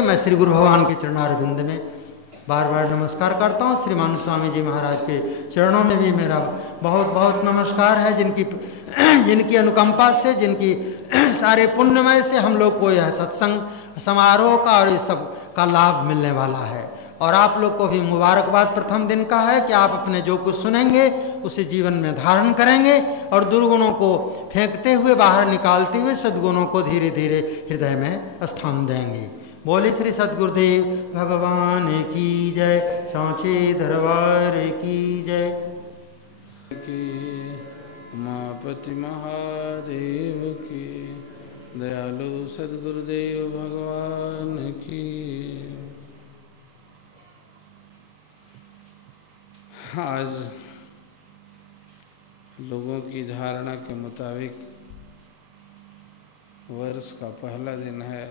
मैं श्री गुरु भगवान के चरणारविंद में बार बार नमस्कार करता हूँ। श्री मानस स्वामी जी महाराज के चरणों में भी मेरा बहुत बहुत नमस्कार है, जिनकी अनुकंपा से, जिनकी सारे पुण्यमय से हम लोग को यह सत्संग समारोह का और इस सब का लाभ मिलने वाला है। और आप लोग को भी मुबारकबाद प्रथम दिन का है कि आप अपने जो कुछ सुनेंगे उसे जीवन में धारण करेंगे और दुर्गुणों को फेंकते हुए, बाहर निकालते हुए सद्गुणों को धीरे धीरे हृदय में स्थान देंगे। बोले श्री सद्गुरुदेव भगवान की जय, सांचे दरबार की जय। उमापति महादेव की, दयालु सद्गुरुदेव भगवान की। आज लोगों की धारणा के मुताबिक वर्ष का पहला दिन है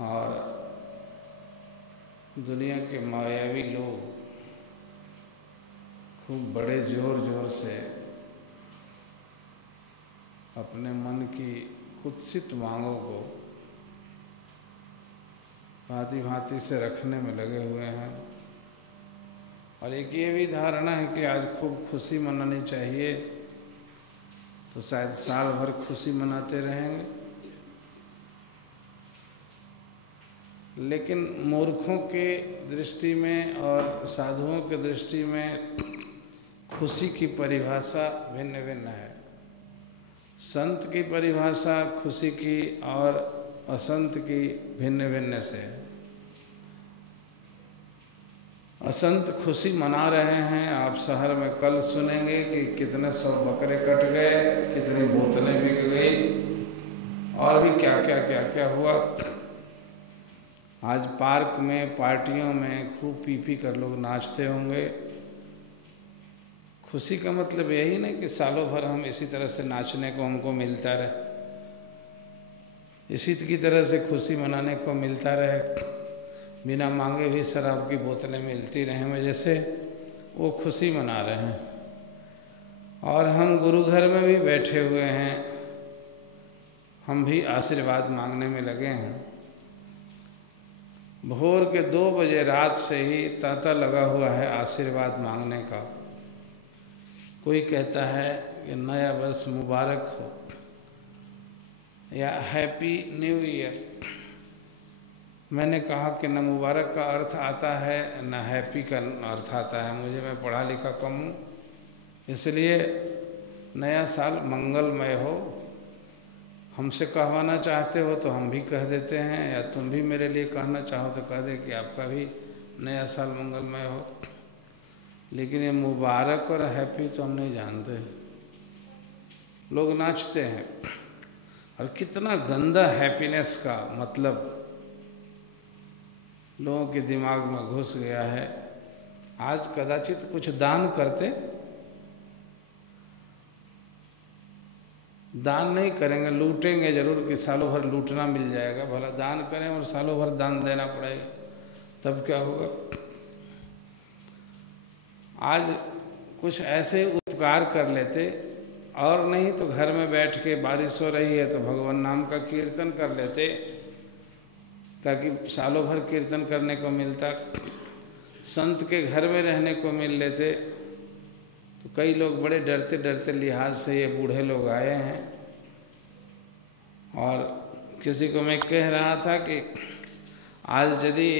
और दुनिया के मायावी लोग खूब बड़े जोर जोर से अपने मन की कुत्सित मांगों को भांति भांति से रखने में लगे हुए हैं। और एक ये भी धारणा है कि आज खूब खुशी मनानी चाहिए, तो शायद साल भर खुशी मनाते रहेंगे। लेकिन मूर्खों के दृष्टि में और साधुओं के दृष्टि में खुशी की परिभाषा भिन्न भिन्न है। संत की परिभाषा खुशी की और असंत की भिन्न भिन्न से है। असंत खुशी मना रहे हैं। आप शहर में कल सुनेंगे कि कितने 100 बकरे कट गए, कितनी बोतलें बिक गई और भी क्या क्या हुआ। आज पार्क में, पार्टियों में खूब पी पी कर लोग नाचते होंगे। खुशी का मतलब यही नहीं कि सालों भर हम इसी तरह से नाचने को हमको मिलता रहे, इसी की तरह से खुशी मनाने को मिलता रहे, बिना मांगे भी शराब की बोतलें मिलती रहे हमें, जैसे वो खुशी मना रहे हैं। और हम गुरु घर में भी बैठे हुए हैं, हम भी आशीर्वाद मांगने में लगे हैं। भोर के 2 बजे रात से ही तांता लगा हुआ है आशीर्वाद मांगने का। कोई कहता है कि नया वर्ष मुबारक हो या हैप्पी न्यू ईयर। मैंने कहा कि न मुबारक का अर्थ आता है न हैप्पी का अर्थ आता है। मैं पढ़ा लिखा कम हूँ, इसलिए नया साल मंगलमय हो। हमसे कहवाना चाहते हो तो हम भी कह देते हैं, या तुम भी मेरे लिए कहना चाहो तो कह दे कि आपका भी नया साल मंगलमय हो। लेकिन ये मुबारक और हैप्पी तो हम नहीं जानते। लोग नाचते हैं और कितना गंदा हैप्पीनेस का मतलब लोगों के दिमाग में घुस गया है। आज कदाचित कुछ दान करते, दान नहीं करेंगे, लूटेंगे जरूर कि सालों भर लूटना मिल जाएगा। भला दान करें और सालों भर दान देना पड़ेगा, तब क्या होगा। आज कुछ ऐसे उपकार कर लेते, और नहीं तो घर में बैठ के बारिश हो रही है तो भगवान नाम का कीर्तन कर लेते, ताकि सालों भर कीर्तन करने को मिलता। संत के घर में रहने को मिल लेते। तो कई लोग बड़े डरते डरते लिहाज से ये बूढ़े लोग आए हैं। और किसी को मैं कह रहा था कि आज यदि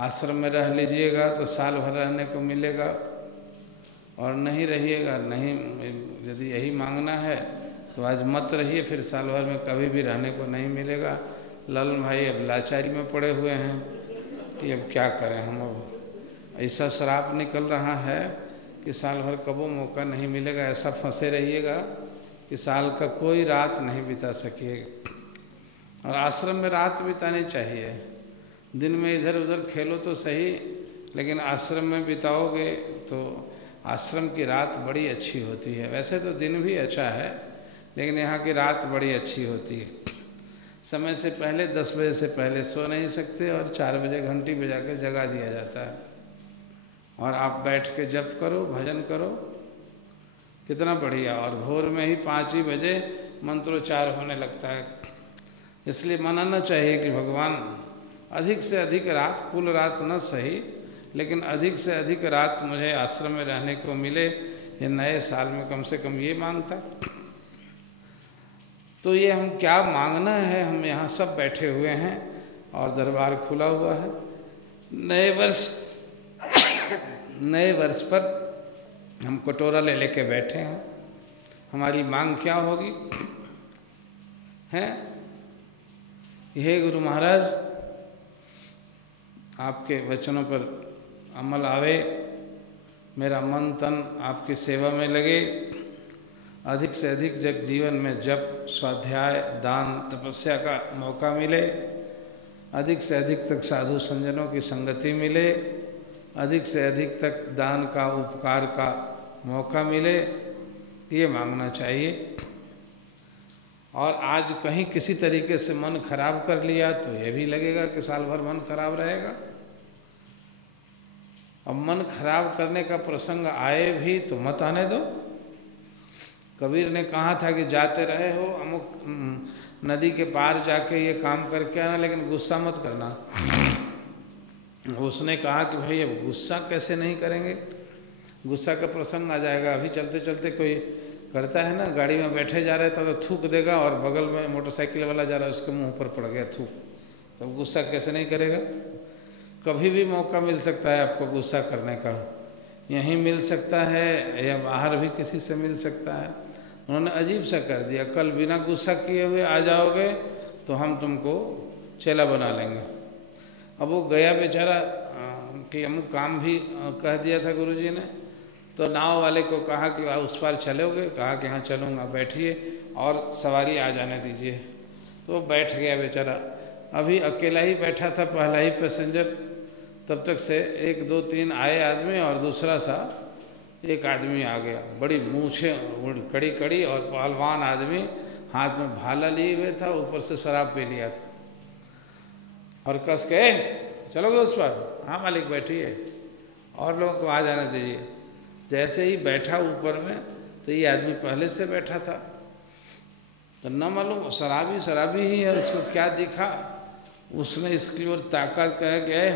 आश्रम में रह लीजिएगा तो साल भर रहने को मिलेगा, और नहीं रहिएगा, नहीं यदि यही मांगना है तो आज मत रहिए, फिर साल भर में कभी भी रहने को नहीं मिलेगा। ललन भाई अब लाचारी में पड़े हुए हैं कि अब क्या करें हम। अब ऐसा श्राप निकल रहा है कि साल भर कबो मौका नहीं मिलेगा। ऐसा फंसे रहिएगा कि साल का कोई रात नहीं बिता सकिएगा। और आश्रम में रात बितानी चाहिए। दिन में इधर उधर खेलो तो सही, लेकिन आश्रम में बिताओगे तो आश्रम की रात बड़ी अच्छी होती है। वैसे तो दिन भी अच्छा है, लेकिन यहाँ की रात बड़ी अच्छी होती है। समय से पहले 10 बजे से पहले सो नहीं सकते, और 4 बजे घंटी बजा के जगा दिया जाता है। और आप बैठ के जप करो, भजन करो, कितना बढ़िया। और भोर में ही 5 ही बजे मंत्रोच्चार होने लगता है। इसलिए मानना चाहिए कि भगवान अधिक से अधिक रात, कुल रात न सही, लेकिन अधिक से अधिक रात मुझे आश्रम में रहने को मिले, ये नए साल में कम से कम ये मांगता। तो ये हम क्या मांगना है, हम यहाँ सब बैठे हुए हैं और दरबार खुला हुआ है। नए वर्ष पर हम कटोरा ले लेके बैठे हैं। हमारी मांग क्या होगी है? हे गुरु महाराज, आपके वचनों पर अमल आवे, मेरा मन तन आपकी सेवा में लगे, अधिक से अधिक जग जीवन में जप, स्वाध्याय, दान, तपस्या का मौका मिले, अधिक से अधिक तक साधु संजनों की संगति मिले, अधिक से अधिक तक दान का, उपकार का मौका मिले, ये मांगना चाहिए। और आज कहीं किसी तरीके से मन खराब कर लिया तो ये भी लगेगा कि साल भर मन खराब रहेगा। अब मन खराब करने का प्रसंग आए भी तो मत आने दो। कबीर ने कहा था कि जाते रहे हो अमुक नदी के पार जाके ये काम करके आना, लेकिन गुस्सा मत करना। उसने कहा कि भाई अब गुस्सा कैसे नहीं करेंगे, गुस्सा का प्रसंग आ जाएगा। अभी चलते चलते कोई करता है ना, गाड़ी में बैठे जा रहे थे तो थूक देगा और बगल में मोटरसाइकिल वाला जा रहा है उसके मुंह पर पड़ गया थूक, तो गुस्सा कैसे नहीं करेगा। कभी भी मौका मिल सकता है आपको गुस्सा करने का, यहीं मिल सकता है या बाहर भी किसी से मिल सकता है। उन्होंने अजीब सा कर दिया, कल बिना गुस्सा किए हुए आ जाओगे तो हम तुमको चेला बना लेंगे। अब वो गया बेचारा कि अमुक काम भी कह दिया था गुरुजी ने, तो नाव वाले को कहा कि उस पार चलोगे, कहा कि हाँ चलूँगा, बैठिए और सवारी आ जाने दीजिए। तो बैठ गया बेचारा, अभी अकेला ही बैठा था, पहला ही पैसेंजर। तब तक से 1 2 3 आए आदमी और दूसरा सा एक आदमी आ गया, बड़ी मूछें कड़ी कड़ी और पहलवान आदमी, हाथ में भाला लिए हुए था, ऊपर से शराब पी लिया था और कस के चलोगे उस पर, हाँ मालिक बैठिए और लोगों को आ जाने दीजिए। जैसे ही बैठा ऊपर में तो ये आदमी पहले से बैठा था, तो न मालूम शराबी ही है, उसको क्या दिखा, उसने इसकी ओर ताका कह गए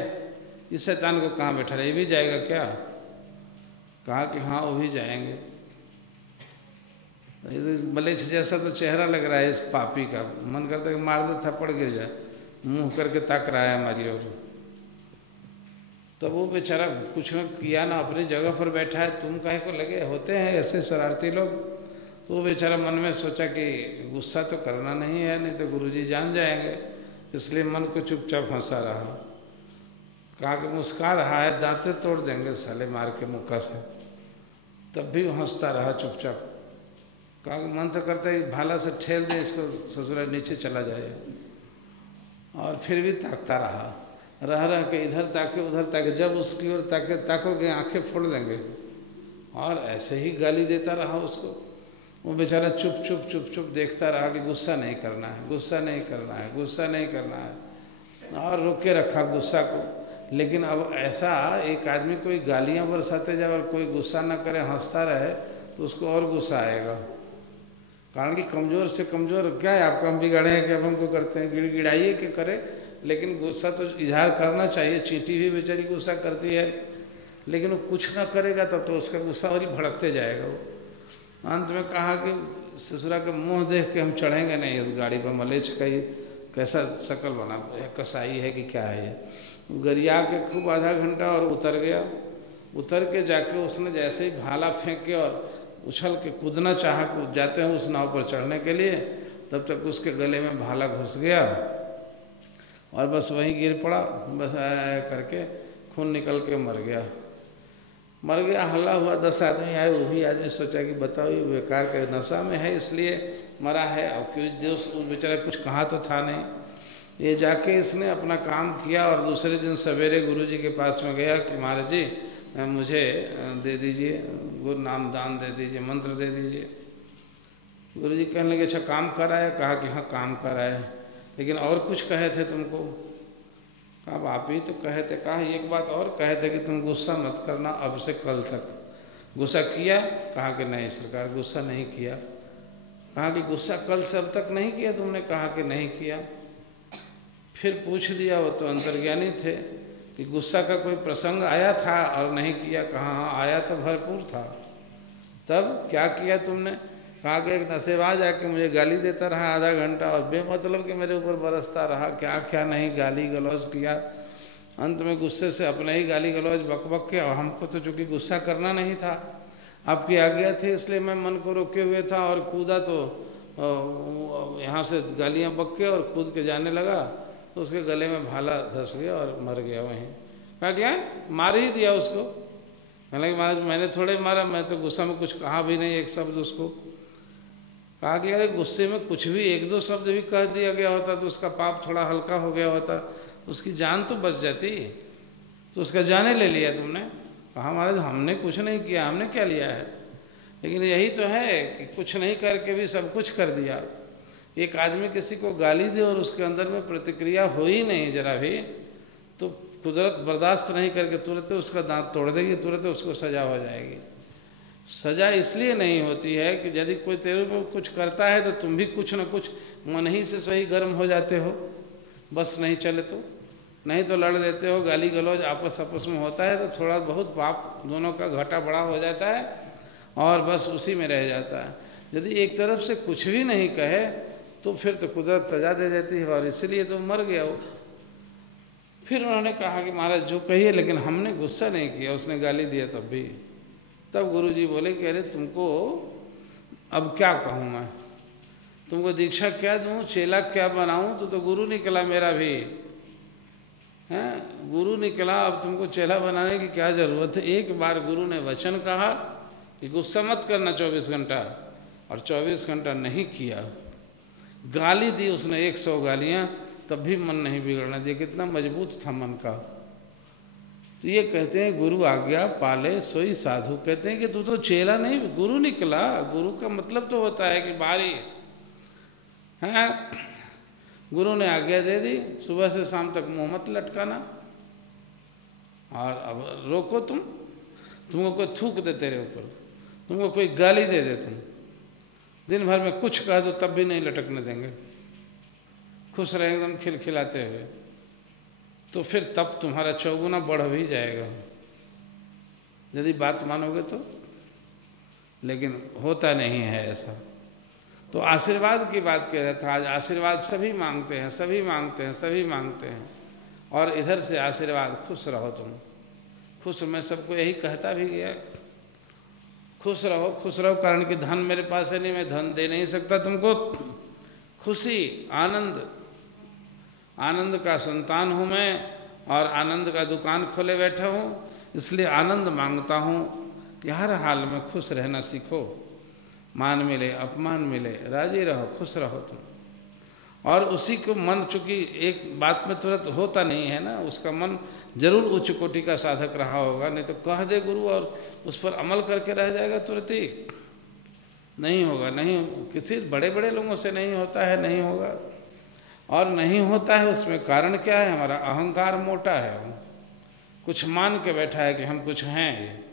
इस शैतान को कहाँ बैठा रहे, ये भी जाएगा क्या? कहा कि हाँ वो भी जाएंगे। मलेच्छ जैसा तो चेहरा लग रहा है इस पापी का, मन करता है कि मार दे थप्पड़ गिर जाए, मुंह करके ताक रहा है हमारी ओर। तब वो बेचारा कुछ न किया ना, अपनी जगह पर बैठा है, तुम काहे को लगे, होते हैं ऐसे शरारती लोग। तो वो बेचारा मन में सोचा कि गुस्सा तो करना नहीं है, नहीं तो गुरुजी जान जाएंगे, इसलिए मन को चुपचाप हंसा रहा। कहा कि मुस्का रहा है, दांते तोड़ देंगे साले मार के मुक्का से, तब भी हंसता रहा चुपचाप। कहा कि मन तो करता है भाला से ठेल दे इसको, ससुराल नीचे चला जाए। और फिर भी ताकता रह के इधर ताके उधर ताके, जब उसकी ओर ताकोगे आंखें फोड़ देंगे, और ऐसे ही गाली देता रहा उसको। वो बेचारा चुप देखता रहा कि गुस्सा नहीं करना है, गुस्सा नहीं करना है, गुस्सा नहीं करना है, और रोके रखा गुस्सा को। लेकिन अब ऐसा एक आदमी कोई गालियाँ बरसाते जब और कोई गुस्सा न करे, हंसता रहे, तो उसको और गुस्सा आएगा। कारण कि कमज़ोर से कमज़ोर क्या है, आपको हम बिगाड़े हैं कि अब हमको करते हैं, गिड़गिड़ाइए के करे, लेकिन गुस्सा तो इजहार करना चाहिए। चींटी भी बेचारी गुस्सा करती है, लेकिन वो कुछ ना करेगा तब तो उसका गुस्सा और ही भड़कते जाएगा। वो अंत में कहा कि ससुरा के मुंह देख के हम चढ़ेंगे नहीं इस गाड़ी पर, मलेच्छ का ये कैसा शक्ल बना, कसाई है कि क्या है ये। गरिया के खूब आधा घंटा और उतर गया। उतर के जाके उसने जैसे ही भाला फेंक के और उछल के कूदना चाहा, कूद जाते हैं उस नाव पर चढ़ने के लिए, तब तक उसके गले में भाला घुस गया और बस वहीं गिर पड़ा, बस करके खून निकल के मर गया। हल्ला हुआ, 10 आदमी आए, वो भी आदमी सोचा कि बताओ ये बेकार का नशा में है इसलिए मरा है, और क्यों दोस्त उस बेचारा कुछ कहा तो था नहीं। ये जाके इसने अपना काम किया और दूसरे दिन सवेरे गुरुजी के पास में गया कि महाराज जी मुझे दे दीजिए, गुरु नाम दान दे दीजिए, मंत्र दे दीजिए। गुरुजी कहने लगे अच्छा काम कराया? कहा कि हाँ काम कराया, लेकिन और कुछ कहे थे तुमको? कहा आप ही तो कहे थे। कहा एक बात और कहे थे कि तुम गुस्सा मत करना अब से कल तक। गुस्सा किया? कहा कि नहीं सरकार गुस्सा नहीं किया। कहा कि गुस्सा कल से अब तक नहीं किया तुमने? कहा कि नहीं किया। फिर पूछ दिया, वो तो अंतर्ज्ञानी थे, कि गुस्सा का कोई प्रसंग आया था और नहीं किया? कहा हाँ आया तो भरपूर था। तब क्या किया तुमने? कहा कि एक नशेबाज आके मुझे गाली देता रहा आधा घंटा और बेमतलब के मेरे ऊपर बरसता रहा, क्या क्या नहीं गाली गलौज किया। अंत में गुस्से से अपने ही गाली गलौज बक के, और हमको तो चूँकि गुस्सा करना नहीं था, आपकी आज्ञा थी इसलिए मैं मन को रोके हुए था और कूदा, तो यहाँ से गालियाँ बक के और कूद के जाने लगा, तो उसके गले में भाला धंस गया और मर गया वहीं। कहा क्या मार ही दिया उसको? हालांकि महाराज मैंने थोड़े मारा, मैं तो गुस्सा में कुछ कहा भी नहीं एक शब्द उसको। कहा कि अरे गुस्से में कुछ भी एक दो शब्द भी कह दिया गया होता तो उसका पाप थोड़ा हल्का हो गया होता, उसकी जान तो बच जाती, तो उसका जाने ले लिया तुमने। कहा महाराज हमने कुछ नहीं किया, हमने क्या लिया है? लेकिन यही तो है कि कुछ नहीं करके भी सब कुछ कर दिया। एक आदमी किसी को गाली दे और उसके अंदर में प्रतिक्रिया हो ही नहीं जरा भी, तो कुदरत बर्दाश्त नहीं करके तुरंत उसका दांत तोड़ देगी, तुरंत उसको सजा हो जाएगी। सजा इसलिए नहीं होती है कि यदि कोई तेरे में कुछ करता है तो तुम भी कुछ न कुछ मन ही से सही गर्म हो जाते हो, बस नहीं चले तो, नहीं तो लड़ देते हो, गाली गलौज आपस में होता है तो थोड़ा बहुत पाप दोनों का घटा बड़ा हो जाता है और बस उसी में रह जाता है। यदि एक तरफ से कुछ भी नहीं कहे तो फिर तो कुदरत सजा दे देती है, और इसलिए तो मर गया वो। फिर उन्होंने कहा कि महाराज जो कहिए, लेकिन हमने गुस्सा नहीं किया, उसने गाली दिया तब भी। तब गुरुजी बोले कि अरे तुमको अब क्या कहूँ मैं, तुमको दीक्षा क्या दूँ, चेला क्या बनाऊँ? तो गुरु निकला मेरा भी, हैं गुरु निकला, अब तुमको चेला बनाने की क्या ज़रूरत है? एक बार गुरु ने वचन कहा कि गुस्सा मत करना 24 घंटा, और 24 घंटा नहीं किया। गाली दी उसने 100 गालियाँ, तब भी मन नहीं बिगड़ना दिया। कितना मजबूत था मन का। तो ये कहते हैं गुरु आज्ञा पाले सोई साधु। कहते हैं कि तू तो चेला नहीं गुरु निकला। गुरु का मतलब तो होता है कि बारी है, गुरु ने आज्ञा दे दी, सुबह से शाम तक मुँह मत लटकाना, और अब रोको तुमको कोई थूक दे तेरे ऊपर, तुमको कोई गाली दे दे, तुम दिन भर में कुछ कह दो तब भी नहीं लटकने देंगे, खुश रहे एकदम खिलखिलाते हुए, तो फिर तब तुम्हारा चौगुना बढ़ भी जाएगा यदि बात मानोगे तो। लेकिन होता नहीं है ऐसा। तो आशीर्वाद की बात कह रहा था आज। आशीर्वाद सभी मांगते हैं, सभी मांगते हैं, सभी मांगते हैं, और इधर से आशीर्वाद खुश रहो तुम। खुश मैं सबको यही कहता भी गया, खुश रहो, खुश रहो, कारण कि धन मेरे पास है नहीं, मैं धन दे नहीं सकता तुमको। खुशी आनंद, आनंद का संतान हूँ मैं, और आनंद का दुकान खोले बैठा हूँ, इसलिए आनंद मांगता हूँ कि हर हाल में खुश रहना सीखो। मान मिले अपमान मिले, राजी रहो, खुश रहो तुम। और उसी को मन, चूँकि एक बात में तुरंत होता नहीं है ना, उसका मन जरूर उच्च कोटि का साधक रहा होगा, नहीं तो कह दे गुरु और उस पर अमल करके रह जाएगा तुरंत ही। नहीं होगा, नहीं, किसी बड़े बड़े लोगों से नहीं होता है, नहीं होगा। और नहीं होता है उसमें कारण क्या है? हमारा अहंकार मोटा है, कुछ मान के बैठा है कि हम कुछ हैं ये,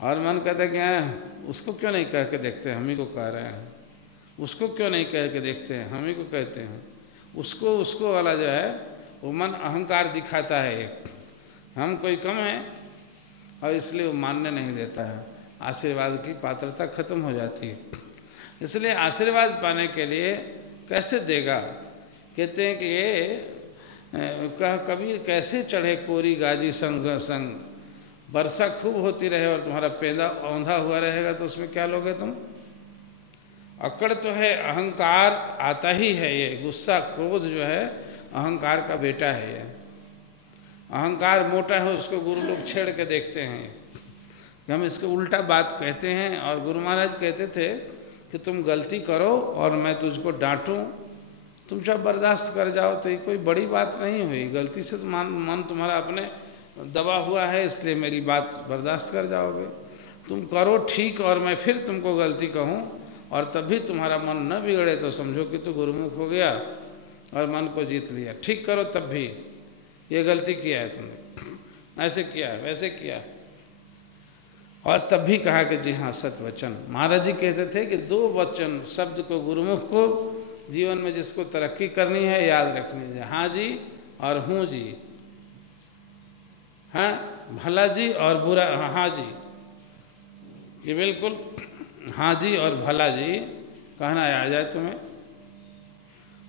और मन कहता है कि उसको क्यों नहीं कह के देखते हैं, हम ही को कह रहे हैं, उसको क्यों नहीं कह के देखते हैं, हम ही को कहते हैं। उसको वाला जो है वो मन अहंकार दिखाता है एक, हम कोई कम है, और इसलिए वो मानने नहीं देता है। आशीर्वाद की पात्रता खत्म हो जाती है। इसलिए आशीर्वाद पाने के लिए कैसे देगा? कहते हैं कि ये कबीर कैसे चढ़े कोरी गाजी संग संग, वर्षा खूब होती रहे और तुम्हारा पेंदा औंधा हुआ रहेगा तो उसमें क्या लोगे तुम? अकड़ तो है, अहंकार आता ही है। ये गुस्सा क्रोध जो है अहंकार का बेटा है। ये अहंकार मोटा है, उसको गुरु लोग छेड़ के देखते हैं कि हम इसको उल्टा बात कहते हैं। और गुरु महाराज कहते थे कि तुम गलती करो और मैं तुझको डांटूं, तुम जब बर्दाश्त कर जाओ तो ये कोई बड़ी बात नहीं हुई। गलती से तो मन तुम्हारा अपने दबा हुआ है, इसलिए मेरी बात बर्दाश्त कर जाओगे। तुम करो ठीक और मैं फिर तुमको गलती कहूँ और तब भी तुम्हारा मन न बिगड़े तो समझो कि तो गुरुमुख हो गया और मन को जीत लिया। ठीक करो तब भी ये गलती किया है तुमने, ऐसे किया वैसे किया। और तब भी कहा कि जी हाँ सत वचन। महाराज जी कहते थे कि 2 वचन शब्द को गुरुमुख को जीवन में जिसको तरक्की करनी है याद रखनी है, हाँ जी और हूँ जी, हाँ भला जी और बुरा हाँ जी, ये बिल्कुल हाँ जी और भला जी कहना आ जाए तुम्हें।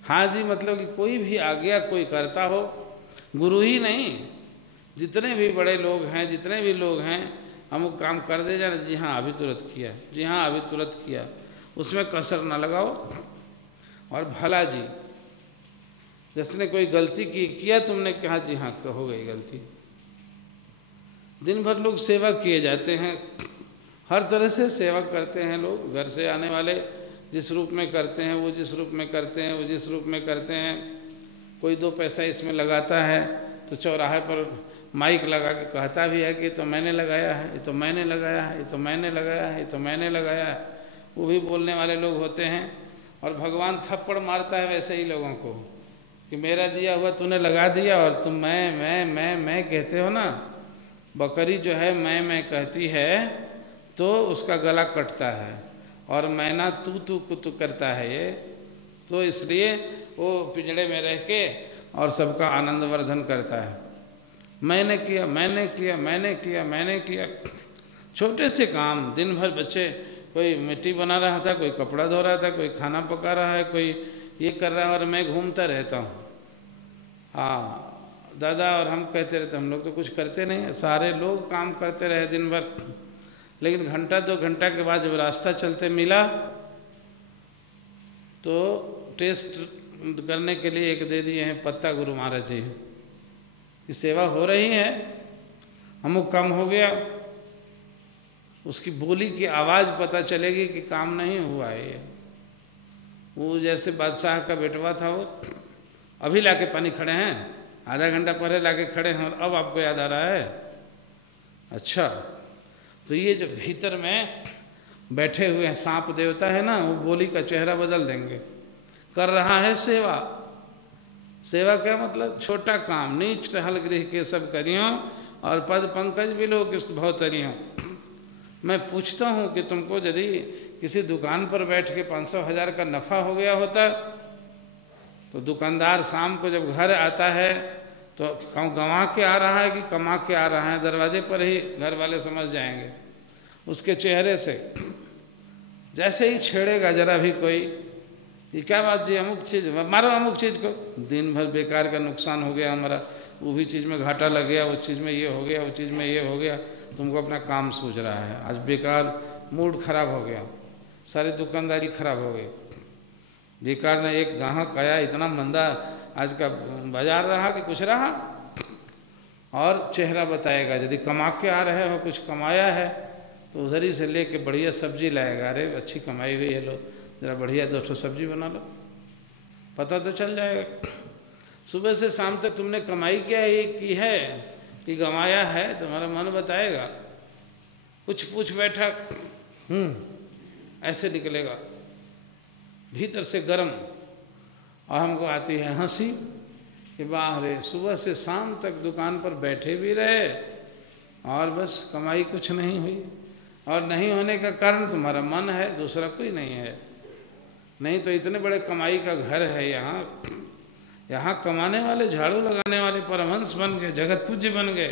हाँ जी मतलब कि कोई भी आज्ञा कोई करता हो, गुरु ही नहीं जितने भी बड़े लोग हैं, जितने भी लोग हैं, अमुक काम कर दे जाना, जी हाँ अभी तुरंत किया, जी हाँ अभी तुरंत किया, उसमें कसर ना लगाओ। और भला जी, जिसने कोई गलती किया तुमने कहा जी हाँ हो गई गलती। दिन भर लोग सेवा किए जाते हैं, हर तरह से सेवा करते हैं लोग, घर से आने वाले जिस रूप में करते हैं वो जिस रूप में करते हैं वो जिस रूप में करते हैं। कोई 2 पैसा इसमें लगाता है तो चौराहे पर माइक लगा के कहता भी है कि ये तो मैंने लगाया है, ये तो मैंने लगाया है, ये तो मैंने लगाया है, ये तो मैंने लगाया है। वो भी बोलने वाले लोग होते हैं। और भगवान थप्पड़ मारता है वैसे ही लोगों को कि मेरा दिया हुआ तूने लगा दिया और तुम मैं कहते हो ना। बकरी जो है मैं कहती है तो उसका गला कटता है, और मैना तू कुतु करता है ये, तो इसलिए वो पिंजड़े में रह के और सबका आनंद वर्धन करता है। मैंने किया मैंने किया मैंने किया मैंने किया, छोटे से काम। दिन भर बच्चे कोई मिट्टी बना रहा था, कोई कपड़ा धो रहा था, कोई खाना पका रहा है, कोई ये कर रहा है, और मैं घूमता रहता हूँ। हाँ दादा, और हम कहते रहते हम लोग तो कुछ करते नहीं, सारे लोग काम करते रहे दिन भर। लेकिन घंटा 2 घंटा के बाद जब रास्ता चलते मिला तो टेस्ट करने के लिए एक दे दिए हैं पत्ता गुरु महाराज जी की सेवा हो रही है, अमुक काम हो गया, उसकी बोली की आवाज़ पता चलेगी कि काम नहीं हुआ है ये। वो जैसे बादशाह का बेटवा था, वो अभी लाके पानी खड़े हैं, आधा घंटा पहले लाके खड़े हैं और अब आपको याद आ रहा है। अच्छा, तो ये जो भीतर में बैठे हुए हैं सांप देवता है ना, वो बोली का चेहरा बदल देंगे। कर रहा है सेवा। सेवा क्या मतलब? छोटा काम, नीच टहल गृह के सब करियों और पद पंकज बिलो किस्त भवतरियों। मैं पूछता हूँ कि तुमको यदि किसी दुकान पर बैठ के 500,000 का नफ़ा हो गया होता तो दुकानदार शाम को जब घर आता है तो गंवा के आ रहा है कि कमा के आ रहा है, दरवाजे पर ही घर वाले समझ जाएंगे उसके चेहरे से। जैसे ही छेड़ेगा जरा भी कोई, ये क्या बात जी, अमुक चीज़ मारो, अमुक चीज़ को, दिन भर बेकार का नुकसान हो गया हमारा, वो भी चीज़ में घाटा लग गया, उस चीज़ में ये हो गया, उस चीज़ में ये हो गया, तुमको अपना काम सूझ रहा है। आज बेकार मूड खराब हो गया, सारी दुकानदारी खराब हो गई, बेकार ने एक ग्राहक आया, इतना मंदा आज का बाजार रहा कि कुछ रहा। और चेहरा बताएगा, यदि कमा के आ रहे हो, कुछ कमाया है तो उधर ही से लेके बढ़िया सब्जी लाएगा। अरे अच्छी कमाई हुई है, लो ज़रा बढ़िया 2 सब्जी बना लो, पता तो चल जाएगा। सुबह से शाम तक तुमने कमाई क्या है, की है कि गंवाया है, तुम्हारा मन बताएगा। कुछ पूछ बैठा ऐसे निकलेगा भीतर से गर्म, और हमको आती है हंसी कि वाह रे, सुबह से शाम तक दुकान पर बैठे भी रहे और बस कमाई कुछ नहीं हुई। और नहीं होने का कारण तुम्हारा मन है, दूसरा कोई नहीं है। नहीं तो इतने बड़े कमाई का घर है यहाँ, यहाँ कमाने वाले, झाड़ू लगाने वाले परमहंस बन गए, जगत पूज्य बन गए।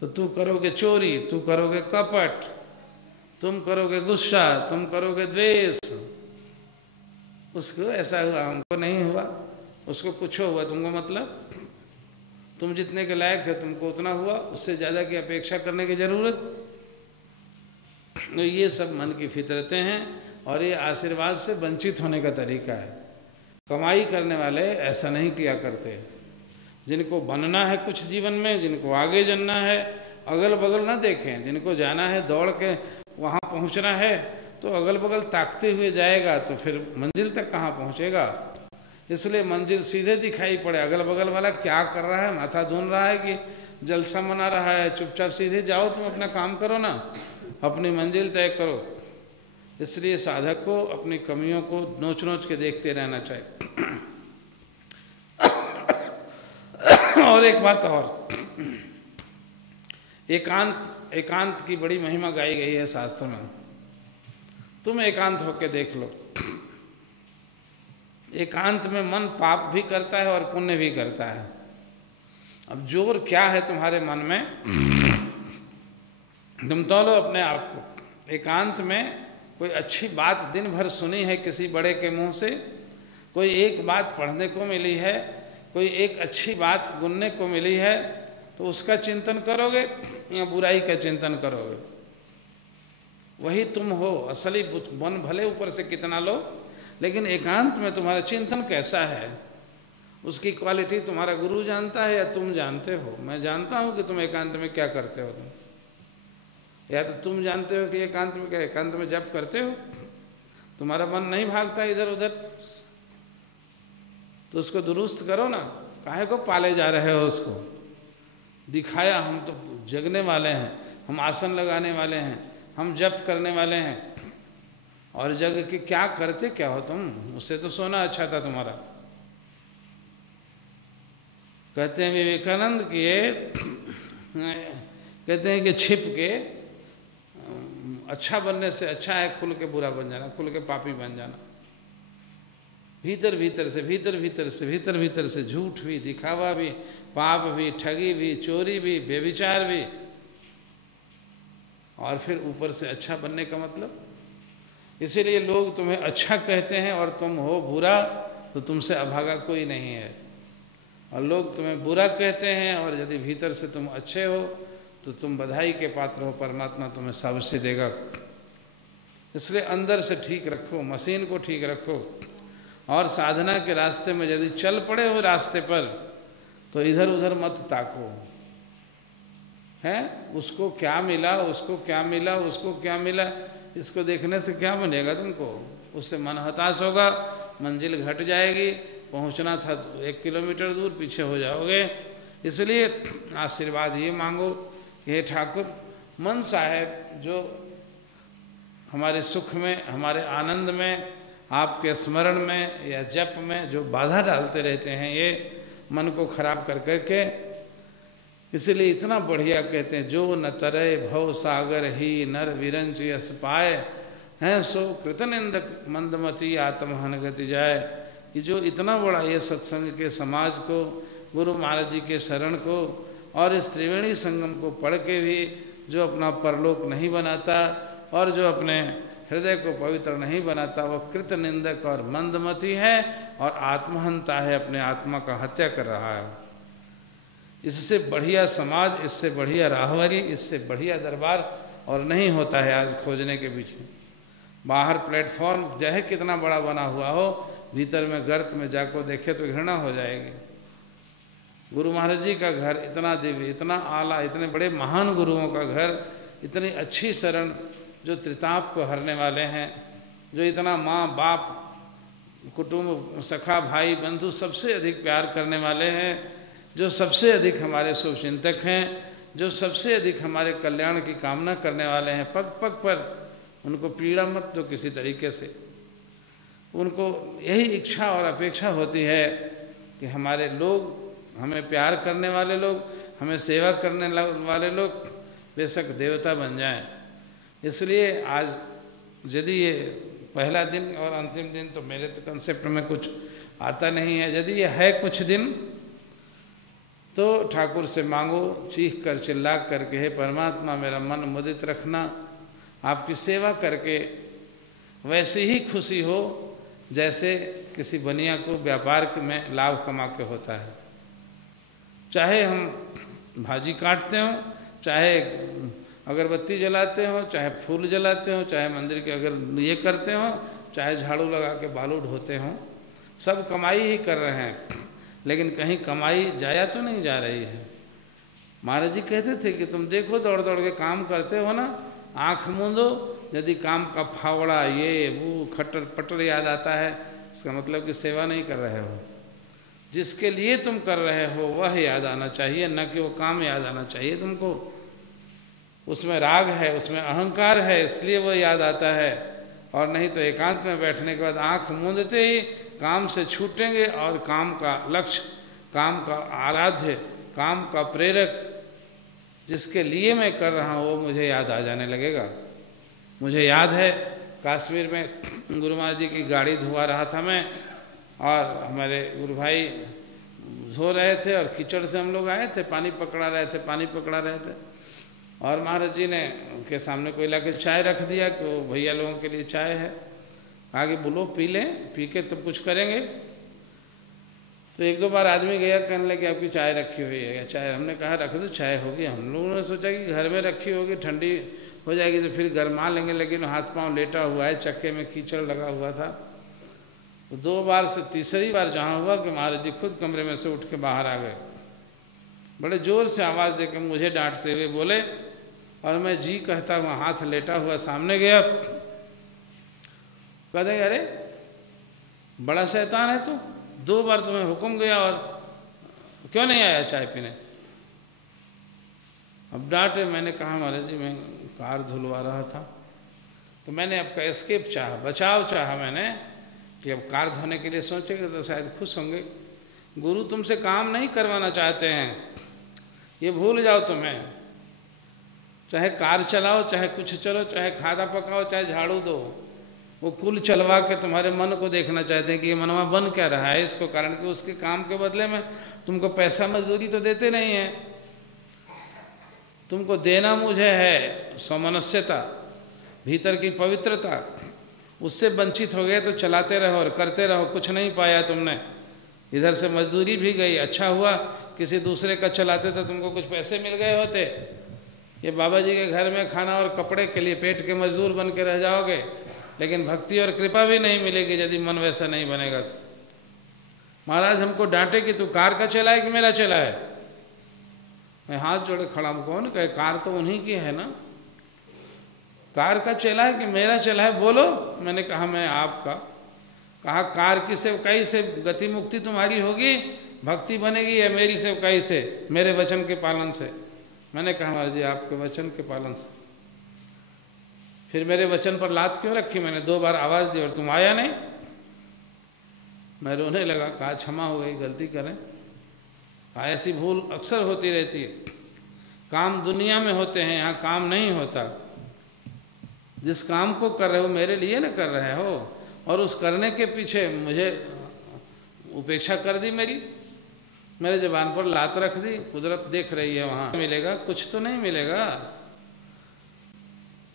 तो तू करोगे चोरी, तू करोगे कपट, तुम करोगे गुस्सा, तुम करोगे द्वेष। उसको ऐसा हुआ, हमको नहीं हुआ, उसको कुछ हुआ, तुमको मतलब तुम जितने के लायक थे तुमको उतना हुआ, उससे ज़्यादा की अपेक्षा करने की ज़रूरत। तो ये सब मन की फितरतें हैं और ये आशीर्वाद से वंचित होने का तरीका है। कमाई करने वाले ऐसा नहीं किया करते। जिनको बनना है कुछ जीवन में, जिनको आगे जानना है, अगल बगल ना देखें। जिनको जाना है, दौड़ के वहाँ पहुँचना है, तो अगल बगल ताकते हुए जाएगा तो फिर मंजिल तक कहाँ पहुँचेगा। इसलिए मंजिल सीधे दिखाई पड़े, अगल बगल वाला क्या कर रहा है, माथा धुन रहा है कि जलसा मना रहा है, चुपचाप सीधे जाओ, तुम अपना काम करो ना, अपनी मंजिल तय करो। इसलिए साधक को अपनी कमियों को नोच नोच के देखते रहना चाहिए। और एक बात और, एकांत एकांत की बड़ी महिमा गाई गई है शास्त्र में। तुम एकांत होके देख लो। एकांत में मन पाप भी करता है और पुण्य भी करता है। अब जोर क्या है तुम्हारे मन में, तुम तोलो अपने आप को। एकांत में कोई अच्छी बात दिन भर सुनी है किसी बड़े के मुंह से, कोई एक बात पढ़ने को मिली है, कोई एक अच्छी बात गुनने को मिली है, तो उसका चिंतन करोगे या बुराई का चिंतन करोगे? वही तुम हो असली। मन भले ऊपर से कितना लो, लेकिन एकांत में तुम्हारा चिंतन कैसा है, उसकी क्वालिटी तुम्हारा गुरु जानता है या तुम जानते हो? मैं जानता हूँ कि तुम एकांत में क्या करते हो। या तो तुम जानते हो कि एकांत में क्या, एकांत में जप करते हो, तुम्हारा मन नहीं भागता इधर उधर, तो उसको दुरुस्त करो ना। काहे को पाले जा रहे हो उसको? दिखाया हम तो जगने वाले हैं, हम आसन लगाने वाले हैं, हम जप करने वाले हैं, और जग के क्या करते क्या हो तुम? उससे तो सोना अच्छा था तुम्हारा। कहते हैं विवेकानंद कि कहते हैं कि छिप के अच्छा बनने से अच्छा है खुल के बुरा बन जाना, खुल के पापी बन जाना। भीतर भीतर से भीतर भीतर से झूठ भी, दिखावा भी, पाप भी, ठगी भी, चोरी भी, बेविचार भी, और फिर ऊपर से अच्छा बनने का मतलब। इसीलिए लोग तुम्हें अच्छा कहते हैं और तुम हो बुरा, तो तुमसे अभागा कोई नहीं है। और लोग तुम्हें बुरा कहते हैं और यदि भीतर से तुम अच्छे हो तो तुम बधाई के पात्र हो, परमात्मा तुम्हें सबसे देगा। इसलिए अंदर से ठीक रखो, मशीन को ठीक रखो। और साधना के रास्ते में यदि चल पड़े हो रास्ते पर, तो इधर उधर मत ताको, हैं उसको क्या मिला, उसको क्या मिला, उसको क्या मिला, इसको देखने से क्या बनेगा तुमको? उससे मन हताश होगा, मंजिल घट जाएगी, पहुंचना था तो 1 किलोमीटर दूर पीछे हो जाओगे। इसलिए आशीर्वाद ये मांगो कि हे ठाकुर, मन साहेब जो हमारे सुख में, हमारे आनंद में, आपके स्मरण में या जप में जो बाधा डालते रहते हैं, ये मन को खराब कर करके, इसलिए इतना बढ़िया कहते हैं, जो न तरे भव सागर ही नर विरंच यस पाए, हैं सो कृतनिंदक मंदमती आत्महन गति जाए। ये जो इतना बड़ा ये सत्संग के समाज को, गुरु महाराज जी के शरण को और इस त्रिवेणी संगम को पढ़ के भी जो अपना परलोक नहीं बनाता और जो अपने हृदय को पवित्र नहीं बनाता, वह कृतनिंदक और मंदमती है और आत्महंता है, अपने आत्मा का हत्या कर रहा है। इससे बढ़िया समाज, इससे बढ़िया राहवरी, इससे बढ़िया दरबार और नहीं होता है आज खोजने के पीछे। बाहर प्लेटफॉर्म चाहे कितना बड़ा बना हुआ हो, भीतर में गर्त में जाको देखे तो घृणा हो जाएगी। गुरु महाराज जी का घर इतना दिव्य, इतना आला, इतने बड़े महान गुरुओं का घर, इतनी अच्छी शरण, जो त्रिताप को हरने वाले हैं, जो इतना माँ बाप कुटुंब सखा भाई बंधु सबसे अधिक प्यार करने वाले हैं, जो सबसे अधिक हमारे शुभचिंतक हैं, जो सबसे अधिक हमारे कल्याण की कामना करने वाले हैं। पग पग पर उनको पीड़ा मत दो किसी तरीके से। उनको यही इच्छा और अपेक्षा होती है कि हमारे लोग, हमें प्यार करने वाले लोग, हमें सेवा करने वाले लोग बेशक देवता बन जाएं। इसलिए आज यदि ये पहला दिन और अंतिम दिन, तो मेरे तो कंसेप्ट में कुछ आता नहीं है, यदि ये है कुछ दिन, तो ठाकुर से मांगो, चीख कर चिल्ला करके, हे परमात्मा मेरा मन मुदित रखना, आपकी सेवा करके वैसी ही खुशी हो जैसे किसी बनिया को व्यापार में लाभ कमा के होता है। चाहे हम भाजी काटते हो, चाहे अगरबत्ती जलाते हो, चाहे फूल जलाते हो, चाहे मंदिर के अगर ये करते हो, चाहे झाड़ू लगा के बालू ढोते हो, सब कमाई ही कर रहे हैं, लेकिन कहीं कमाई जाया तो नहीं जा रही है। महाराज जी कहते थे कि तुम देखो दौड़ दौड़ के काम करते हो ना, आँख मूंदो, यदि काम का फावड़ा ये वो खटर पटर याद आता है, इसका मतलब कि सेवा नहीं कर रहे हो। जिसके लिए तुम कर रहे हो वह याद आना चाहिए, न कि वो काम याद आना चाहिए तुमको। उसमें राग है, उसमें अहंकार है, इसलिए वो याद आता है। और नहीं तो एकांत में बैठने के बाद आँख मूंदते ही काम से छूटेंगे और काम का लक्ष्य, काम का आराध्य, काम का प्रेरक जिसके लिए मैं कर रहा हूँ वो मुझे याद आ जाने लगेगा। मुझे याद है कश्मीर में गुरु महाराज जी की गाड़ी धुआ रहा था मैं, और हमारे गुरु भाई धो रहे थे और कीचड़ से हम लोग आए थे, पानी पकड़ा रहे थे और महाराज जी ने उनके सामने कोई लाके चाय रख दिया कि वो भैया लोगों के लिए चाय है, आगे बोलो पी लें, पी के तब कुछ करेंगे। तो एक दो बार आदमी गया, कहने लगे आपकी चाय रखी हुई है, चाय, हमने कहा रख दो, चाय होगी। हम लोगों ने सोचा कि घर में रखी होगी, ठंडी हो जाएगी तो फिर गरमा लेंगे, लेकिन हाथ पांव लेटा हुआ है, चक्के में कीचड़ लगा हुआ था। तो 2 बार से तीसरी बार जहाँ हुआ कि महाराज जी खुद कमरे में से उठ के बाहर आ गए, बड़े जोर से आवाज़ देकर मुझे डांटते हुए बोले, और मैं जी कहता हुआ हाथ लेटा हुआ सामने गया। कहते अरे बड़ा शैतान है तू, 2 बार तुम्हें हुक्म गया और क्यों नहीं आया चाय पीने। अब डांटे, मैंने कहा महाराज जी मैं कार धुलवा रहा था, तो मैंने आपका एस्केप चाहा, बचाव चाहा मैंने कि अब कार धोने के लिए सोचेंगे तो शायद खुश होंगे। गुरु तुमसे काम नहीं करवाना चाहते हैं, ये भूल जाओ तुम्हें। चाहे कार चलाओ, चाहे कुछ चलो, चाहे खाना पकाओ, चाहे झाड़ू दो, वो कुल चलवा के तुम्हारे मन को देखना चाहते हैं कि ये मनवा बन क्या रहा है इसको, कारण कि उसके काम के बदले में तुमको पैसा मजदूरी तो देते नहीं है। तुमको देना मुझे है सौमनस्यता, भीतर की पवित्रता, उससे वंचित हो गए तो चलाते रहो और करते रहो, कुछ नहीं पाया तुमने। इधर से मजदूरी भी गई, अच्छा हुआ किसी दूसरे का चलाते तो तुमको कुछ पैसे मिल गए होते। ये बाबा जी के घर में खाना और कपड़े के लिए पेट के मजदूर बन के रह जाओगे, लेकिन भक्ति और कृपा भी नहीं मिलेगी यदि मन वैसा नहीं बनेगा तो। महाराज हमको डांटे कि तू कार का चला है कि मेरा चला है। मैं हाथ जोड़े खड़ा हूँ, कौन कहे कार तो उन्हीं की है ना, कार का चला है कि मेरा चला है बोलो। मैंने कहा मैं आपका। कहा कार की सेवकाई से गति मुक्ति तुम्हारी होगी, भक्ति बनेगी या मेरी सेवकाई से, मेरे वचन के पालन से। मैंने कहा महाराज जी आपके वचन के पालन से। फिर मेरे वचन पर लात क्यों रखी, मैंने 2 बार आवाज़ दी और तुम आया नहीं। मैं रोने लगा, कहा क्षमा हो गई, गलती करें। ऐसी भूल अक्सर होती रहती है। काम दुनिया में होते हैं, यहाँ काम नहीं होता। जिस काम को कर रहे हो मेरे लिए ना कर रहे हो, और उस करने के पीछे मुझे उपेक्षा कर दी, मेरे ज़बान पर लात रख दी। कुदरत देख रही है, वहाँ मिलेगा कुछ तो नहीं मिलेगा।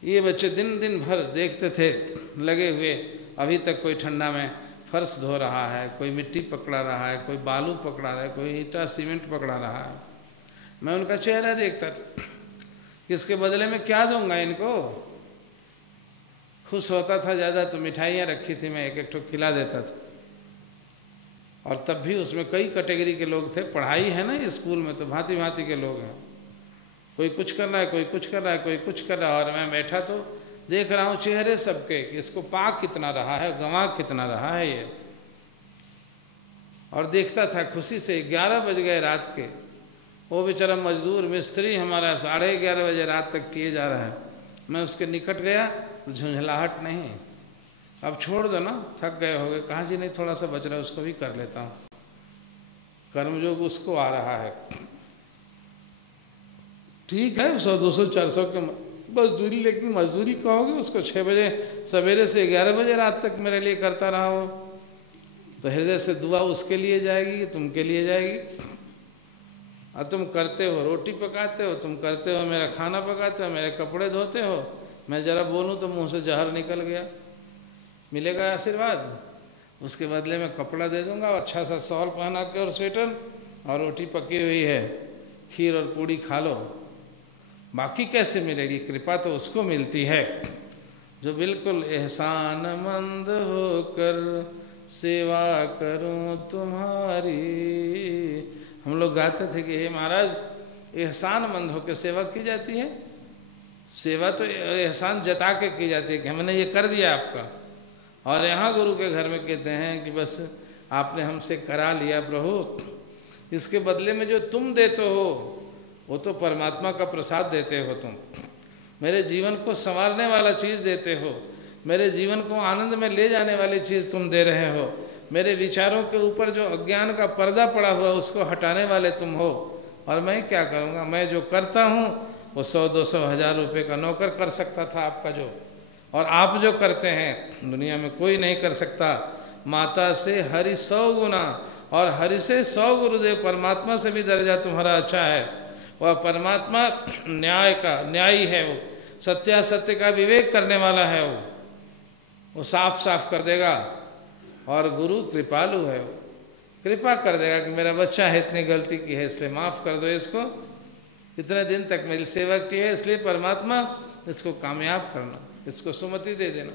ये बच्चे दिन दिन भर देखते थे लगे हुए, अभी तक कोई ठंडा में फर्श धो रहा है, कोई मिट्टी पकड़ा रहा है, कोई बालू पकड़ा रहा है, कोई ईंटा सीमेंट पकड़ा रहा है। मैं उनका चेहरा देखता था कि इसके बदले में क्या दूंगा इनको। खुश होता था ज़्यादा तो मिठाइयाँ रखी थी, मैं एक एक ठो खिला देता था। और तब भी उसमें कई कैटेगरी के लोग थे। पढ़ाई है ना स्कूल में, तो भांति भांति के लोग हैं। कोई कुछ कर रहा है, कोई कुछ कर रहा है, कोई कुछ कर रहा है। और मैं बैठा तो देख रहा हूँ चेहरे सबके कि इसको पा कितना रहा है, गंवा कितना रहा है ये। और देखता था खुशी से। 11 बज गए रात के, वो बेचारा मजदूर मिस्त्री हमारा 11:30 बजे रात तक किए जा रहा है। मैं उसके निकट गया तो झुंझलाहट नहीं, अब छोड़ दो ना, थक गए होगे। कहा जी नहीं, थोड़ा सा बच रहा है, उसको भी कर लेता हूँ। कर्मयोग उसको आ रहा है, ठीक है 100, 200, 400 के मजदूरी, लेकिन मजदूरी कहोगे उसको 6 बजे सवेरे से 11 बजे रात तक मेरे लिए करता रहा हो, तो हृदय से दुआ उसके लिए जाएगी, तुमके लिए जाएगी। और तुम करते हो, रोटी पकाते हो, तुम करते हो मेरा खाना पकाते हो, मेरे कपड़े धोते हो। मैं ज़रा बोलूँ तो मुँह से जहर निकल गया, मिलेगा आशीर्वाद? उसके बदले में कपड़ा दे दूँगा, अच्छा सा शॉल पहना के और स्वेटर, और रोटी पकी हुई है, खीर और पूड़ी खा लो। बाकी कैसे मिलेगी? कृपा तो उसको मिलती है जो बिल्कुल एहसानमंद होकर सेवा करूं तुम्हारी। हम लोग गाते थे कि हे महाराज, एहसानमंद होकर सेवा की जाती है। सेवा तो एहसान जता के की जाती है कि हमने ये कर दिया आपका। और यहाँ गुरु के घर में कहते हैं कि बस आपने हमसे करा लिया प्रभु, इसके बदले में जो तुम देते हो वो तो परमात्मा का प्रसाद देते हो। तुम मेरे जीवन को संवारने वाला चीज़ देते हो, मेरे जीवन को आनंद में ले जाने वाली चीज़ तुम दे रहे हो। मेरे विचारों के ऊपर जो अज्ञान का पर्दा पड़ा हुआ उसको हटाने वाले तुम हो। और मैं क्या करूँगा, मैं जो करता हूँ वो 100-200 हज़ार रुपये का नौकर कर सकता था आपका जो, और आप जो करते हैं दुनिया में कोई नहीं कर सकता। माता से हरि 100 गुना और हरि से 100 गुरुदेव, परमात्मा से भी दर्जा तुम्हारा अच्छा है। वह परमात्मा न्याय का न्यायी है, वो सत्यासत्य का विवेक करने वाला है, वो साफ साफ कर देगा। और गुरु कृपालु है, वो कृपा कर देगा कि मेरा बच्चा है, इतनी गलती की है इसलिए माफ़ कर दो इसको, इतने दिन तक मेरी सेवा की है इसलिए परमात्मा इसको कामयाब करना, इसको सुमति दे देना।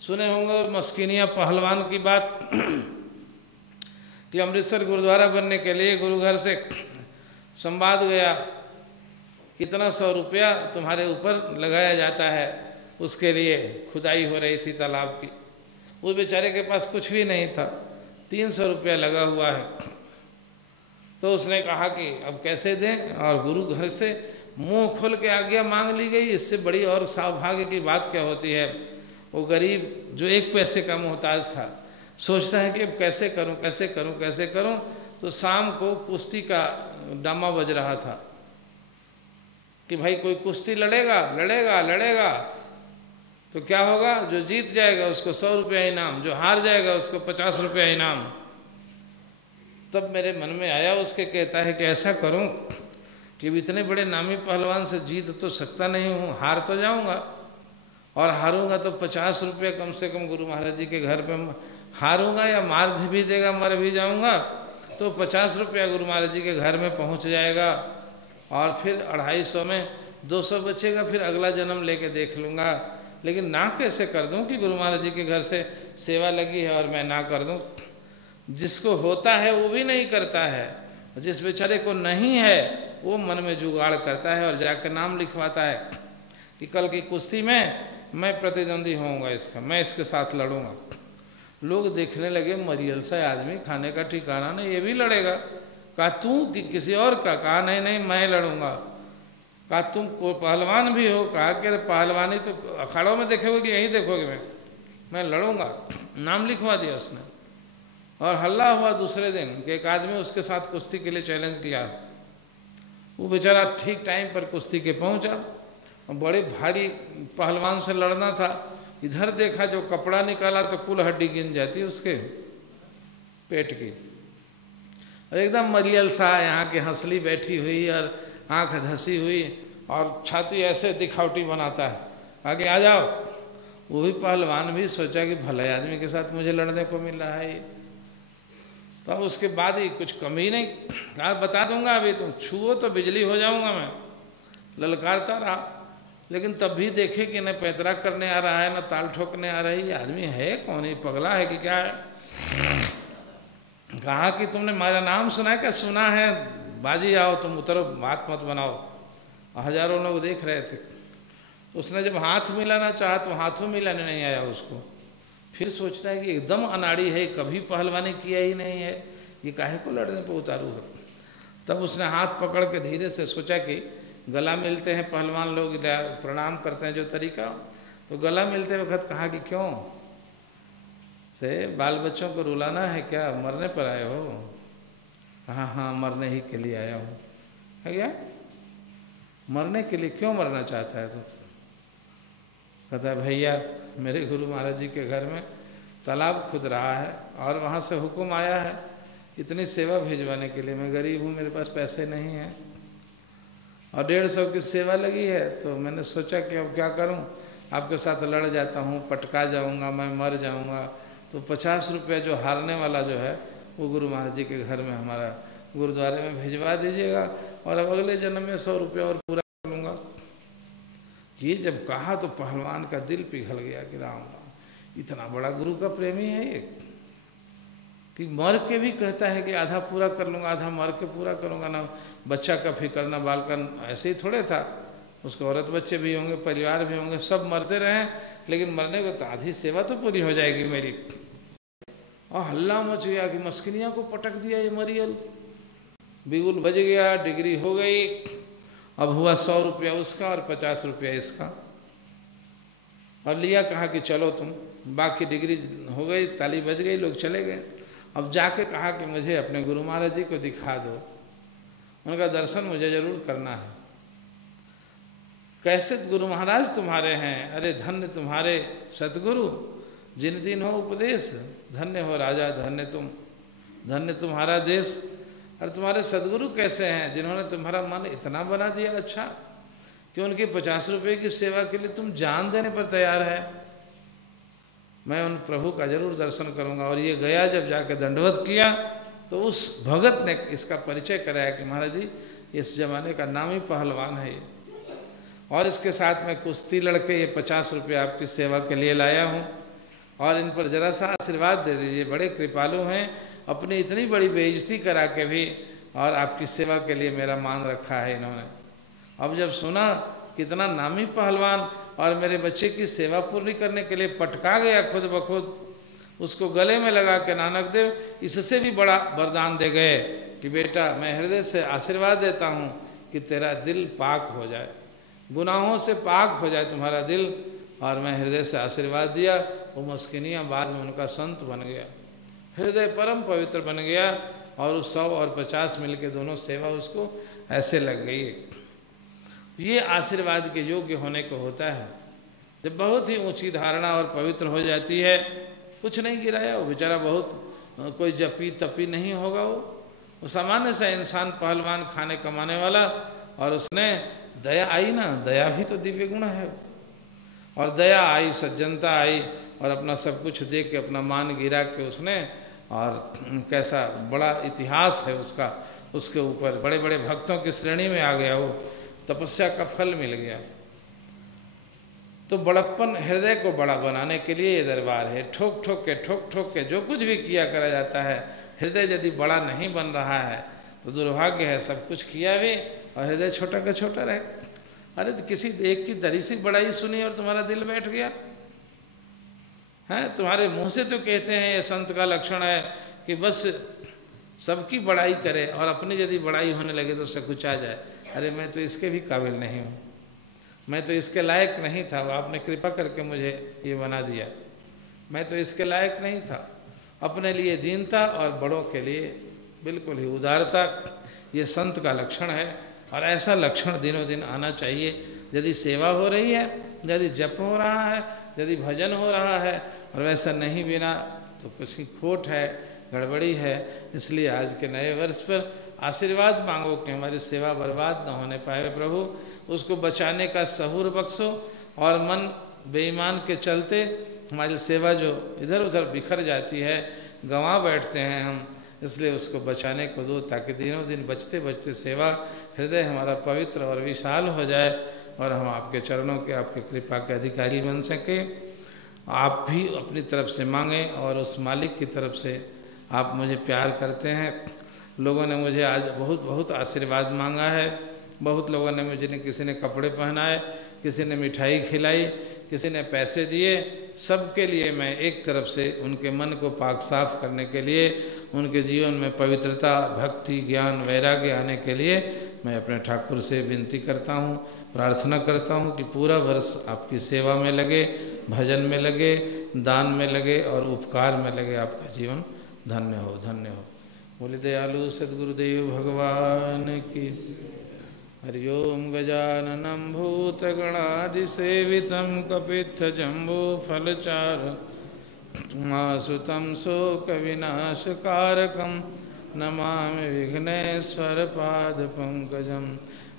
सुने होंगे मस्किनिया पहलवान की बात कि अमृतसर गुरुद्वारा बनने के लिए गुरु घर से संवाद गया, कितना 100 रुपया तुम्हारे ऊपर लगाया जाता है, उसके लिए खुदाई हो रही थी तालाब की। उस बेचारे के पास कुछ भी नहीं था, 300 रुपया लगा हुआ है। तो उसने कहा कि अब कैसे दें, और गुरु घर से मुंह खोल के आज्ञा मांग ली गई। इससे बड़ी और सौभाग्य की बात क्या होती है। वो गरीब जो 1 पैसे का मोहताज था, सोचता है कि अब कैसे करूं कैसे करूं कैसे करूं। तो शाम को कुश्ती का डामा बज रहा था कि भाई कोई कुश्ती लड़ेगा लड़ेगा लड़ेगा तो क्या होगा, जो जीत जाएगा उसको 100 रुपया इनाम, जो हार जाएगा उसको 50 रुपया इनाम। तब मेरे मन में आया, उसके कहता है कि ऐसा करूं कि इतने बड़े नामी पहलवान से जीत तो सकता नहीं हूँ, हार तो जाऊंगा, और हारूंगा तो 50 रुपया कम से कम गुरु महाराज जी के घर पे हारूंगा, या मार भी देगा मर भी जाऊंगा तो 50 रुपया गुरु महाराज जी के घर में पहुंच जाएगा, और फिर 250 में 200 बचेगा, फिर अगला जन्म लेके देख लूँगा। लेकिन ना कैसे कर दूं कि गुरु महाराज जी के घर से सेवा लगी है और मैं ना कर दूं। जिसको होता है वो भी नहीं करता है, जिस बेचारे को नहीं है वो मन में जुगाड़ करता है और जाकर नाम लिखवाता है कि कल की कुश्ती में मैं प्रतिद्वंदी होऊंगा, इसका मैं इसके साथ लड़ूंगा। लोग देखने लगे मरियल सा आदमी, खाने का ठिकाना नहीं, ये भी लड़ेगा। कहा तू कि किसी और का? कहा नहीं नहीं मैं लड़ूंगा। कहा तुम को पहलवान भी हो? कहा कि पहलवानी तो अखाड़ों में देखोगे कि यहीं देखोगे? मैं लड़ूंगा। नाम लिखवा दिया उसने, और हल्ला हुआ दूसरे दिन कि एक आदमी उसके साथ कुश्ती के लिए चैलेंज किया। वो बेचारा ठीक टाइम पर कुश्ती के पहुंचा, और बड़े भारी पहलवान से लड़ना था। इधर देखा जो कपड़ा निकाला तो कुल हड्डी गिन जाती उसके पेट की, और एकदम मरियल सा यहाँ की हंसली बैठी हुई और आंख धसी हुई और छाती ऐसे दिखावटी बनाता है। आगे आ जाओ। वो भी पहलवान भी सोचा कि भले आदमी के साथ मुझे लड़ने को मिल रहा है ये। तो अब उसके बाद ही कुछ कमी नहीं, कहा बता दूंगा अभी, तुम छुओ तो बिजली हो जाऊंगा मैं। ललकारता रहा, लेकिन तब भी देखे कि न पैतरा करने आ रहा है न ताल ठोकने आ रही। ये आदमी है कौन, ये पगला है कि क्या है? कहा कि तुमने मेरा नाम सुना है? क्या सुना है? बाजी आओ, तुम उतरो, बात मत बनाओ। हजारों लोग देख रहे थे। उसने जब हाथ मिलाना चाहा तो हाथों मिलाने नहीं आया उसको। फिर सोचता है कि एकदम अनाड़ी है, कभी पहलवानी किया ही नहीं है, ये काहे को लड़ने पर उतारू है। तब उसने हाथ पकड़ के धीरे से सोचा कि गला मिलते हैं पहलवान लोग, प्रणाम करते हैं जो तरीका, तो गला मिलते वक्त कहा कि क्यों से बाल बच्चों को रुलाना है क्या, मरने पर आए हो? हाँ हाँ मरने ही के लिए आया हूँ। है क्या? मरने के लिए? क्यों मरना चाहता है तू? कहता है भैया मेरे गुरु महाराज जी के घर में तालाब खुद रहा है और वहाँ से हुक्म आया है इतनी सेवा भिजवाने के लिए। मैं गरीब हूँ, मेरे पास पैसे नहीं हैं, और 150 की सेवा लगी है, तो मैंने सोचा कि अब क्या करूँ, आपके साथ लड़ जाता हूँ, पटका जाऊँगा, मैं मर जाऊँगा, तो 50 रुपया जो हारने वाला जो है वो गुरु महाराज जी के घर में हमारा गुरुद्वारे में भिजवा दीजिएगा, और अब अगले जन्म में 100 रुपया और पूरा कर लूँगा। ये जब कहा तो पहलवान का दिल पिघल गया कि राम इतना बड़ा गुरु का प्रेमी है ये, कि मर के भी कहता है कि आधा पूरा कर लूँगा, आधा मर के पूरा करूँगा। ना बच्चा का फिक्र, ना बाल का, ऐसे ही थोड़े था। उसके औरत बच्चे भी होंगे, परिवार भी होंगे, सब मरते रहें, लेकिन मरने को तो आधी सेवा तो पूरी हो जाएगी मेरी। और हल्ला मच गया कि मस्किनिया को पटक दिया ये मरियल। बिगुल बज गया, डिग्री हो गई। अब हुआ 100 रुपया उसका और 50 रुपया इसका, और लिया, कहा कि चलो तुम, बाकी डिग्री हो गई, ताली बज गई, लोग चले गए। अब जाके कहा कि मुझे अपने गुरु महाराज जी को दिखा दो। उनका दर्शन मुझे जरूर करना है। कैसे गुरु महाराज तुम्हारे हैं, अरे धन्य तुम्हारे सतगुरु, जिन दिन हो उपदेश, धन्य हो राजा धन्य तुम, धन्य तुम्हारा देश। और तुम्हारे सदगुरु कैसे हैं, जिन्होंने तुम्हारा मन इतना बना दिया अच्छा कि उनकी 50 रुपये की सेवा के लिए तुम जान देने पर तैयार है। मैं उन प्रभु का जरूर दर्शन करूंगा। और ये गया जब जाके दंडवत किया तो उस भगत ने इसका परिचय कराया कि महाराज जी इस जमाने का नामी पहलवान है ये, और इसके साथ में कुश्ती लड़के ये 50 रुपये आपकी सेवा के लिए लाया हूँ, और इन पर जरा सा आशीर्वाद दे दीजिए। बड़े कृपालु हैं, अपनी इतनी बड़ी बेइज्जती करा के भी और आपकी सेवा के लिए मेरा मान रखा है इन्होंने। अब जब सुना कितना नामी पहलवान और मेरे बच्चे की सेवा पूरी करने के लिए पटका गया खुद ब खुद, उसको गले में लगा के नानक देव इससे भी बड़ा वरदान दे गए कि बेटा मैं हृदय से आशीर्वाद देता हूँ कि तेरा दिल पाक हो जाए, गुनाहों से पाक हो जाए तुम्हारा दिल। और मैं हृदय से आशीर्वाद दिया। वो मुस्किनियाँ बाद में उनका संत बन गया, हृदय परम पवित्र बन गया। और उस 100 और 50 मिल के दोनों सेवा उसको ऐसे लग गई। तो ये आशीर्वाद के योग्य होने को होता है। जब बहुत ही ऊंची धारणा और पवित्र हो जाती है, कुछ नहीं गिराया वो बेचारा, बहुत कोई जपी तपी नहीं होगा, वो सामान्य सा इंसान, पहलवान, खाने कमाने वाला। और उसने दया आई ना, दया भी तो दिव्य गुण है। और दया आई, सज्जनता आई, और अपना सब कुछ दे के अपना मान गिरा के उसने, और कैसा बड़ा इतिहास है उसका, उसके ऊपर बड़े बड़े भक्तों की श्रेणी में आ गया, वो तपस्या का फल मिल गया। तो बड़प्पन हृदय को बड़ा बनाने के लिए ये दरबार है। ठोक ठोक के जो कुछ भी किया करा जाता है, हृदय यदि बड़ा नहीं बन रहा है तो दुर्भाग्य है। सब कुछ किया भी और हृदय छोटा का छोटा रहे। अरे तो किसी एक की दरी सी बड़ाई सुनी और तुम्हारा दिल बैठ गया है। तुम्हारे मुंह से तो कहते हैं ये संत का लक्षण है कि बस सबकी बड़ाई करे और अपनी यदि बड़ाई होने लगे तो सकुचा जाए। अरे मैं तो इसके भी काबिल नहीं हूँ, मैं तो इसके लायक नहीं था, आपने कृपा करके मुझे ये बना दिया। मैं तो इसके लायक नहीं था। अपने लिए दीनता और बड़ों के लिए बिल्कुल ही उदारता, ये संत का लक्षण है। और ऐसा लक्षण दिनों दिन आना चाहिए। यदि सेवा हो रही है, यदि जप हो रहा है, यदि भजन हो रहा है, और वैसा नहीं बिना तो कुछ खोट है, गड़बड़ी है। इसलिए आज के नए वर्ष पर आशीर्वाद मांगो कि हमारी सेवा बर्बाद न होने पाए प्रभु, उसको बचाने का सहूर बख्शो। और मन बेईमान के चलते हमारी सेवा जो इधर उधर बिखर जाती है, गंवा बैठते हैं हम, इसलिए उसको बचाने को दो, ताकि दिनों दिन बचते बचते सेवा हृदय हमारा पवित्र और विशाल हो जाए, और हम आपके चरणों के, आपके कृपा के अधिकारी बन सके। आप भी अपनी तरफ से मांगें, और उस मालिक की तरफ से आप मुझे प्यार करते हैं। लोगों ने मुझे आज बहुत बहुत आशीर्वाद मांगा है। बहुत लोगों ने मुझे, किसी ने कपड़े पहनाए, किसी ने मिठाई खिलाई, किसी ने पैसे दिए। सबके लिए मैं एक तरफ से उनके मन को पाक साफ करने के लिए, उनके जीवन में पवित्रता, भक्ति, ज्ञान, वैराग्य आने के लिए मैं अपने ठाकुर से विनती करता हूँ, प्रार्थना करता हूँ कि पूरा वर्ष आपकी सेवा में लगे, भजन में लगे, दान में लगे और उपकार में लगे। आपका जीवन धन्य हो, धन्य हो। बोले दयालु सद्गुरुदेव भगवान की। हरि ओम। गजाननं भूतगणाधिसेवितं कपित्थजम्बूफलचारुमासुतं शोकविनाशकारकं नमामि विघ्नेश्वरपादपङ्कजं।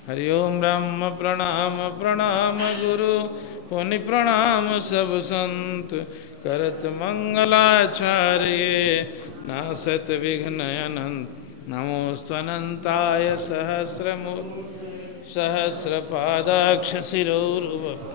हरि ओम। ब्रह्म प्रणाम प्रणाम गुरु पुनि प्रणाम सब संत, करत मंगलाचार्य नासत विघ्न अनंत। नमोस्तनंताय सहस्रपादाक्ष शिरोरुभक्।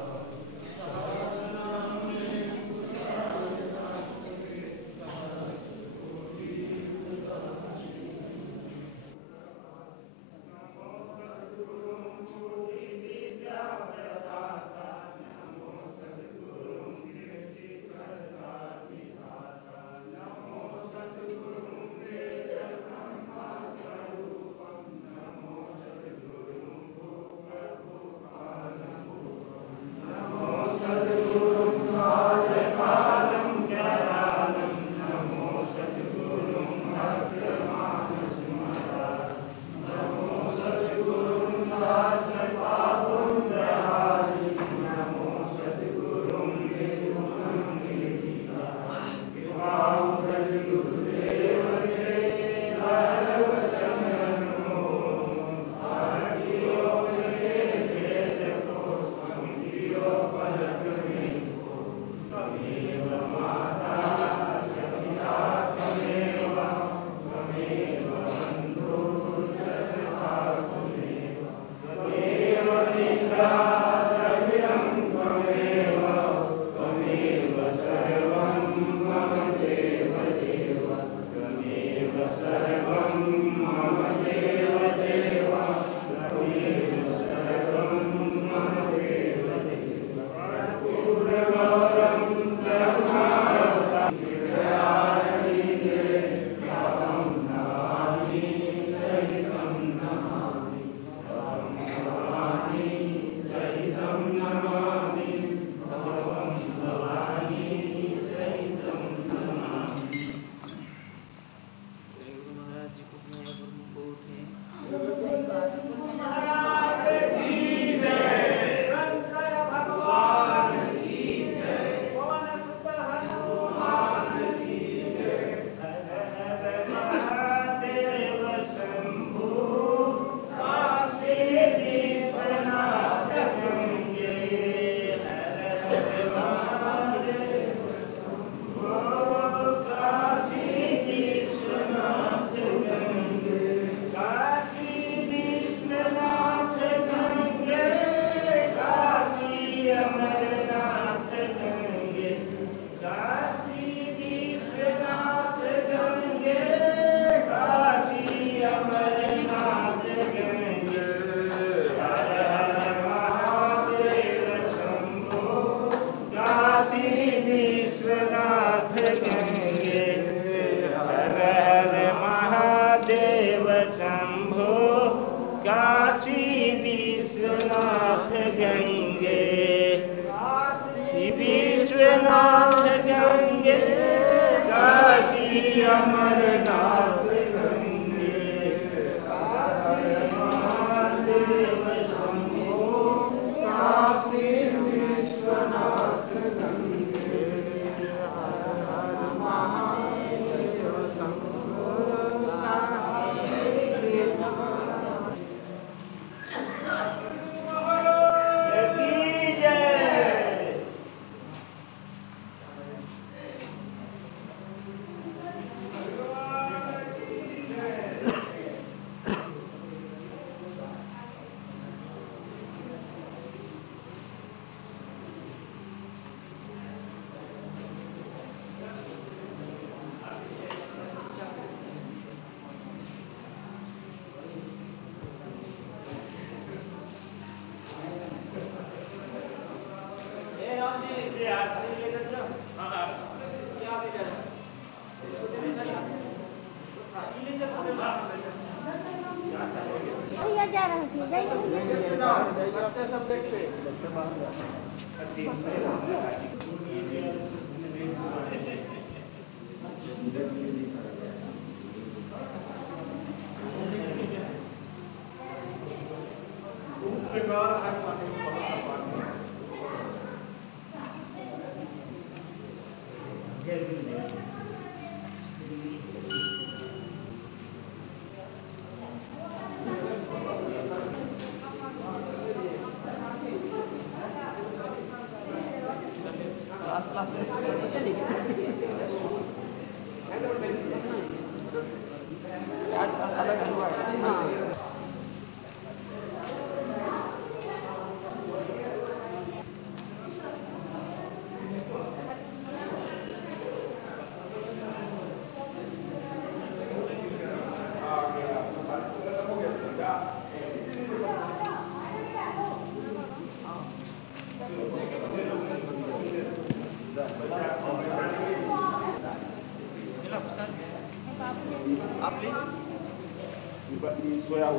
soya